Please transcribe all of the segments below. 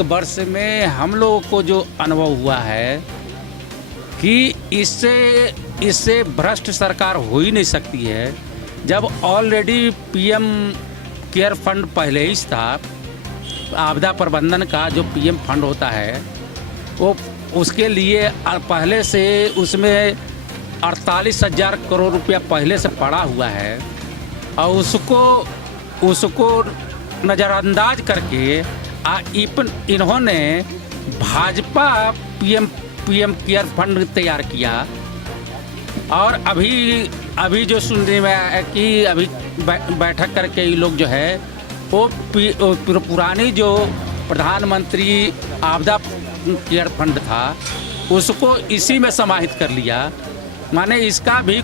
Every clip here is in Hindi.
1 वर्ष में हम लोगों को जो अनुभव हुआ है कि इससे भ्रष्ट सरकार हो ही नहीं सकती है। जब ऑलरेडी पीएम केयर फंड पहले ही था, आपदा प्रबंधन का जो पीएम फंड होता है वो उसके लिए पहले से उसमें 48,000 करोड़ रुपया पहले से पड़ा हुआ है और उसको नज़रअंदाज करके इन्होंने भाजपा पीएम केयर फंड तैयार किया। और अभी जो सुनने में आया कि अभी बैठक करके ये लोग जो है वो पुरानी जो प्रधानमंत्री आपदा केयर फंड था उसको इसी में समाहित कर लिया। माने इसका भी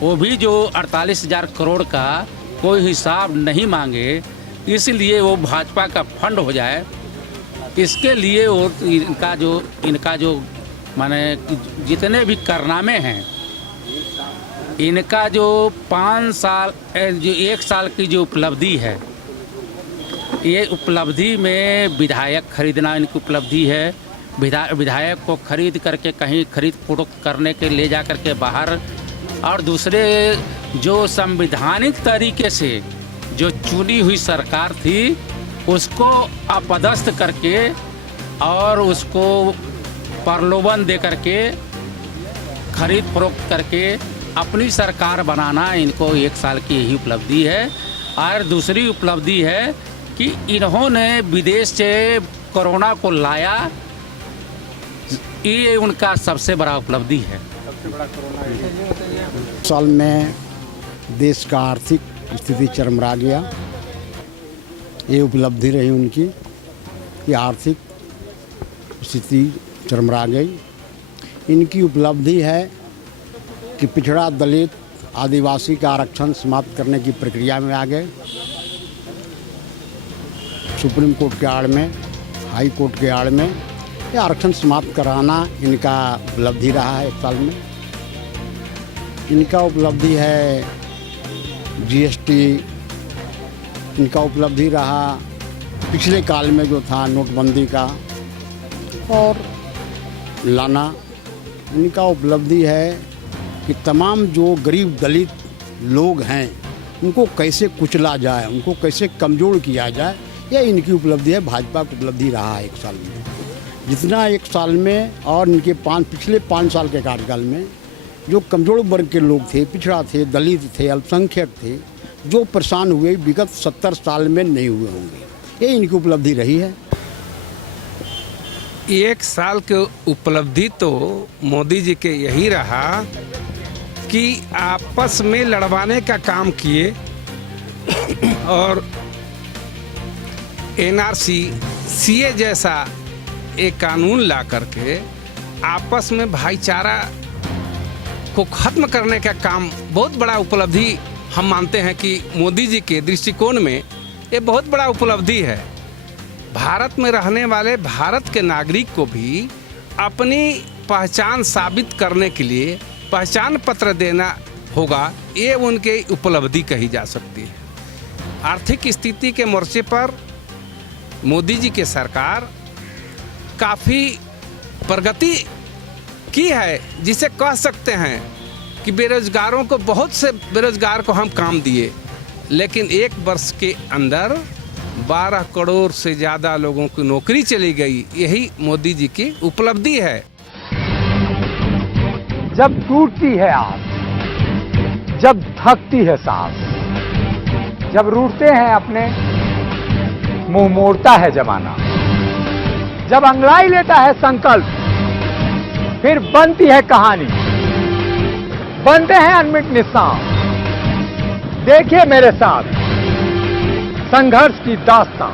वो भी जो 48,000 करोड़ का कोई हिसाब नहीं मांगे, इसलिए वो भाजपा का फंड हो जाए। इसके लिए वो इनका जो माने जितने भी कारनामे हैं, इनका जो 5 साल जो 1 साल की जो उपलब्धि है, ये उपलब्धि में विधायक खरीदना इनकी उपलब्धि है। विधायक को खरीद करके कहीं खरीद फरोख्त करने के ले जा करके बाहर, और दूसरे जो संवैधानिक तरीके से जो चुनी हुई सरकार थी उसको अपदस्थ करके और उसको प्रलोभन दे करके खरीद फरोख्त करके अपनी सरकार बनाना इनको 1 साल की यही उपलब्धि है। और दूसरी उपलब्धि है कि इन्होंने विदेश से कोरोना को लाया, ये उनका सबसे बड़ा उपलब्धि है। सबसे बड़ा कोरोना साल में देश का आर्थिक स्थिति चरमरा गया, ये उपलब्धि रही उनकी कि आर्थिक स्थिति चरमरा गई। इनकी उपलब्धि है कि पिछड़ा दलित आदिवासी का आरक्षण समाप्त करने की प्रक्रिया में आ गए। सुप्रीम कोर्ट के आड़ में, हाई कोर्ट के आड़ में ये आरक्षण समाप्त कराना इनका उपलब्धि रहा है 1 साल में। इनका उपलब्धि है जीएसटी, इनका उपलब्धि रहा पिछले काल में जो था नोटबंदी का और लाना। इनका उपलब्धि है कि तमाम जो गरीब दलित लोग हैं उनको कैसे कुचला जाए, उनको कैसे कमज़ोर किया जाए, यह इनकी उपलब्धि है। भाजपा की उपलब्धि रहा है 1 साल में। जितना 1 साल में और इनके पिछले 5 साल के कार्यकाल में जो कमज़ोर वर्ग के लोग थे, पिछड़ा थे, दलित थे, अल्पसंख्यक थे, जो परेशान हुए विगत 70 साल में नहीं हुए होंगे, ये इनकी उपलब्धि रही है। 1 साल के उपलब्धि तो मोदी जी के यही रहा कि आपस में लड़वाने का काम किए और एनआरसी, सीए जैसा एक कानून ला करके आपस में भाईचारा को खत्म करने का काम, बहुत बड़ा उपलब्धि हम मानते हैं कि मोदी जी के दृष्टिकोण में ये बहुत बड़ा उपलब्धि है। भारत में रहने वाले भारत के नागरिक को भी अपनी पहचान साबित करने के लिए पहचान पत्र देना होगा, ये उनके उपलब्धि कही जा सकती है। आर्थिक स्थिति के मोर्चे पर मोदी जी की सरकार काफ़ी प्रगति की है, जिसे कह सकते हैं कि बेरोजगारों को, बहुत से बेरोजगार को हम काम दिए, लेकिन 1 वर्ष के अंदर 12 करोड़ से ज़्यादा लोगों की नौकरी चली गई। यही मोदी जी की उपलब्धि है। जब टूटती है आस, जब थकती है सांस, जब रूठते हैं अपने, मुंह मोड़ता है जमाना, जब अंगड़ाई लेता है संकल्प, फिर बनती है कहानी, बनते हैं अनमिट निशान। देखिए मेरे साथ संघर्ष की दास्तां।